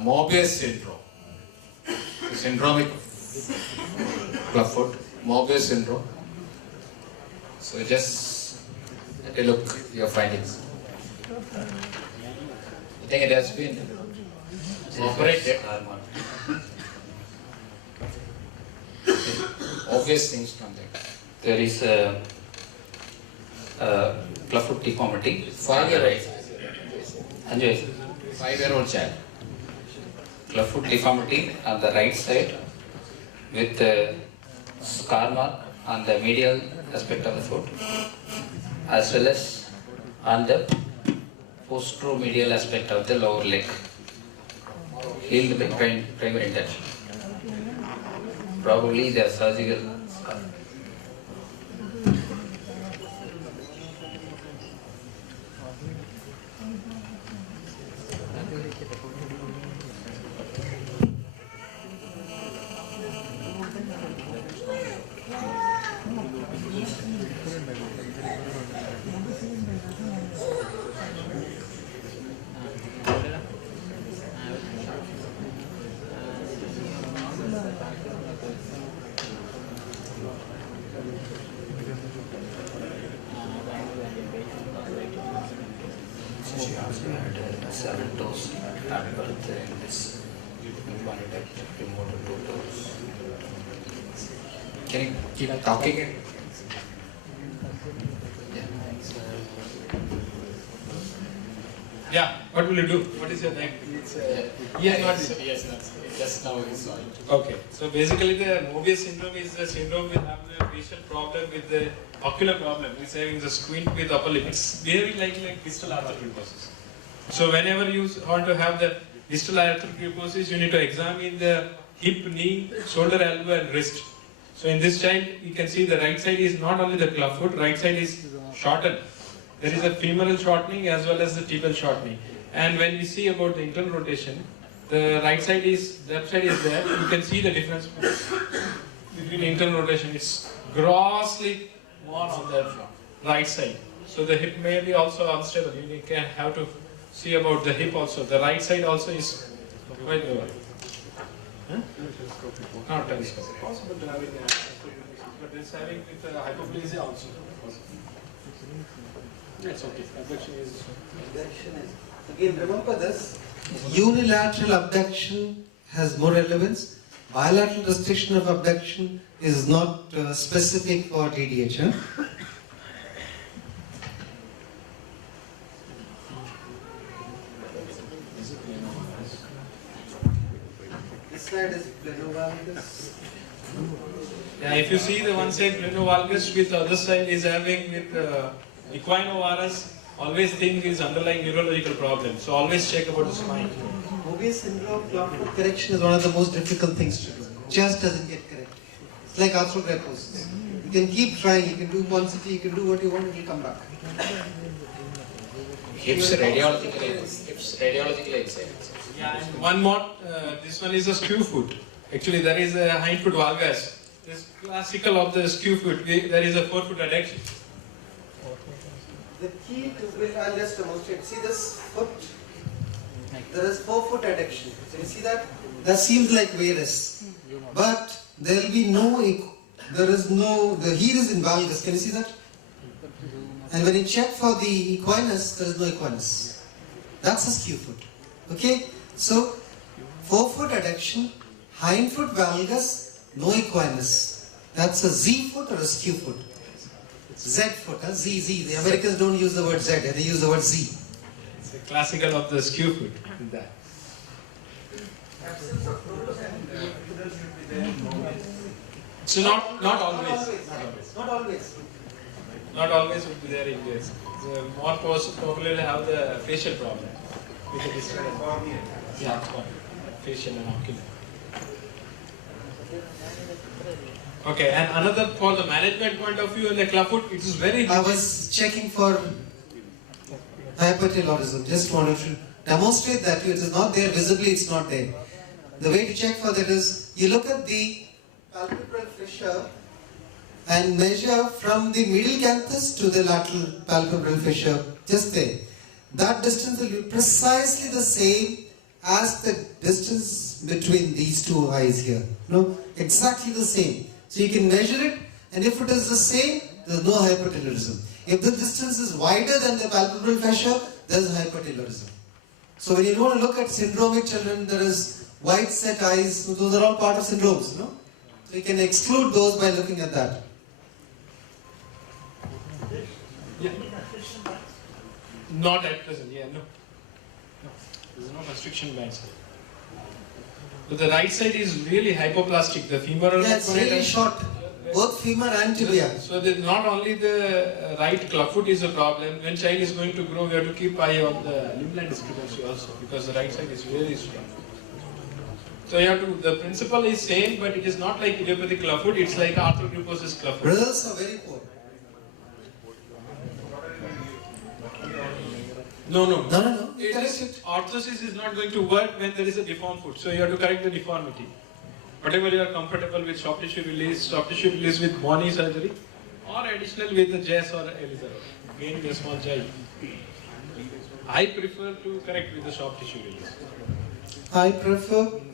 Mobius syndrome. Syndromic clubfoot, Mobius syndrome. So just take a look at your findings. I think it has been operated. Obvious things from there. There is a clubfoot deformity. 5-year-old. 5-year-old child. Clubfoot deformity on the right side with a scar mark on the medial aspect of the foot, as well as on the posteromedial aspect of the lower leg, healed by primary intention. Probably they are surgical scar. She also had 7 toes at birth in this one that removed 2 toes. Can you keep talking? Yeah, what will you do? What is your neck? Yes, just now we saw it. Okay, so basically the Mobius syndrome is the syndrome with having a visual problem with the ocular problem. It's having the squint with upper lip. It's behaving like distal arthrogryposis. So whenever you want to have the distal arthrogryposis, you need to examine the hip, knee, shoulder, elbow and wrist. So in this child, you can see the right side is not only the clubfoot, right side is shortened. There is a femoral shortening as well as the tibial shortening. And when we see about the internal rotation, the right side is, left side is there. You can see the difference between internal rotation. It's grossly more on the right side. So the hip may be also unstable. You can have to see about the hip also. The right side also is quite lower. Huh? Not telescopic. Possible to have it, but it's having with hypoplasia also. That's okay. Abduction is. Again, remember this. Unilateral abduction has more relevance. Bilateral restriction of abduction is not specific for DDH. Huh? This side is planovalgus. Yeah, if you see the one side planovalgus with the other side is having with equinovarus, always think is underlying neurological problem. So always check about the spine. Mobius syndrome, clubfoot correction is one of the most difficult things to do. Just doesn't get corrected. It's like arthrogryposis. You can keep trying, you can do pauncity, you can do what you want, it will come back. Hips radiologically examined. Yeah, and one more, this one is a skew foot. Actually, there is a hind foot valgus. This classical of the skew foot, there is a forefoot adduction. The key to I'll just demonstrate. See this foot? There is forefoot adduction. So you see that? That seems like varus. But there will be no, the here is in valgus. Can you see that? And when you check for the equinus, there is no equinus. That's a skew foot. Okay? So, forefoot adduction, hind foot valgus, no equinus. That's a Z foot or a skew foot? Z foot, huh? Z. The Americans don't use the word Z, they use the word Z. It's a classical of the skew foot. That. So not always. Not always. Not always would be there in this. The more popularly have the facial problem with the distal. Yeah, facial and ocular. Okay, and another for the management point of view in the clubfoot, it is very. I was checking for hypertelorism. Just wanted to demonstrate that it is not there visibly. It's not there. The way to check for that is you look at the palpebral fissure and measure from the medial canthus to the lateral palpebral fissure, just there. That distance will be precisely the same as the distance between these two eyes here. No, exactly the same. So you can measure it, and if it is the same, there is no hypertelorism. If the distance is wider than the palpebral fascia, there is hypertelorism. So when you want to look at syndromic children, there is wide set eyes. So those are all part of syndromes, no? So you can exclude those by looking at that. Yeah. Not at present, yeah, no. No, there's no constriction bands. But the right side is really hypoplastic. The femoral Yeah, it's really short, both femur and tibia. So not only the right clubfoot is a problem. When child is going to grow, we have to keep eye on the limb line discrepancy also, because the right side is very strong. So you have to. The principle is same, but it is not like idiopathic clubfoot. It's like arthrogryposis clubfoot. Results are very poor. No. You correct it. Orthosis is not going to work when there is a deformed foot. So you have to correct the deformity. Whatever you are comfortable with, soft tissue release with Bonney surgery, or additional with the Jess or Elizabeth, gaining a small child. I prefer to correct with the soft tissue release.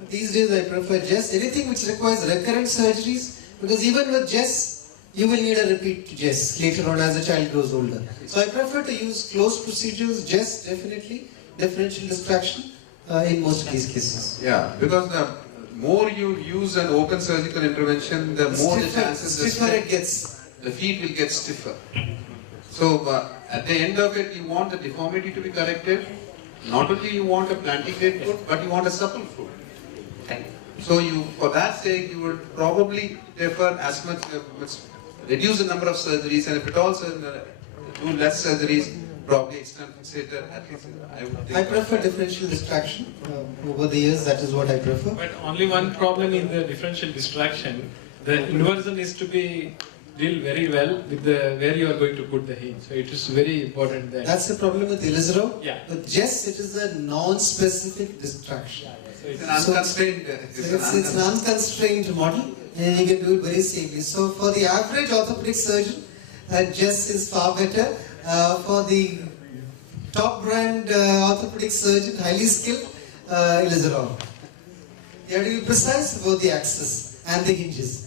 These days I prefer Jess. Anything which requires recurrent surgeries, because even with Jess, you will need a repeat Jess later on as the child grows older. So I prefer to use closed procedures, Jess definitely, differential distraction in most of these cases. Yeah, because the more you use an open surgical intervention, the more the chances the feet will get stiffer. So at the end of it, you want the deformity to be corrected. Not only you want a plantigrade foot, but you want a supple foot. Thank you. So for that sake, you would probably defer as much, reduce the number of surgeries, and if at all do less surgeries, probably external fixator. At least I would think. I prefer differential distraction. Over the years, that is what I prefer. But only one problem in the differential distraction, the inversion is to be deal very well with where you are going to put the hinge. So it is very important that. That's the problem with Ilizarov. Yeah. With Jess, it is a non-specific distraction. So It's an unconstrained. It's an unconstrained model, and you can do it very safely. So for the average orthopedic surgeon, Jess is far better. For the top brand orthopedic surgeon, highly skilled, Ilizarov. You have to be precise about the axis and the hinges.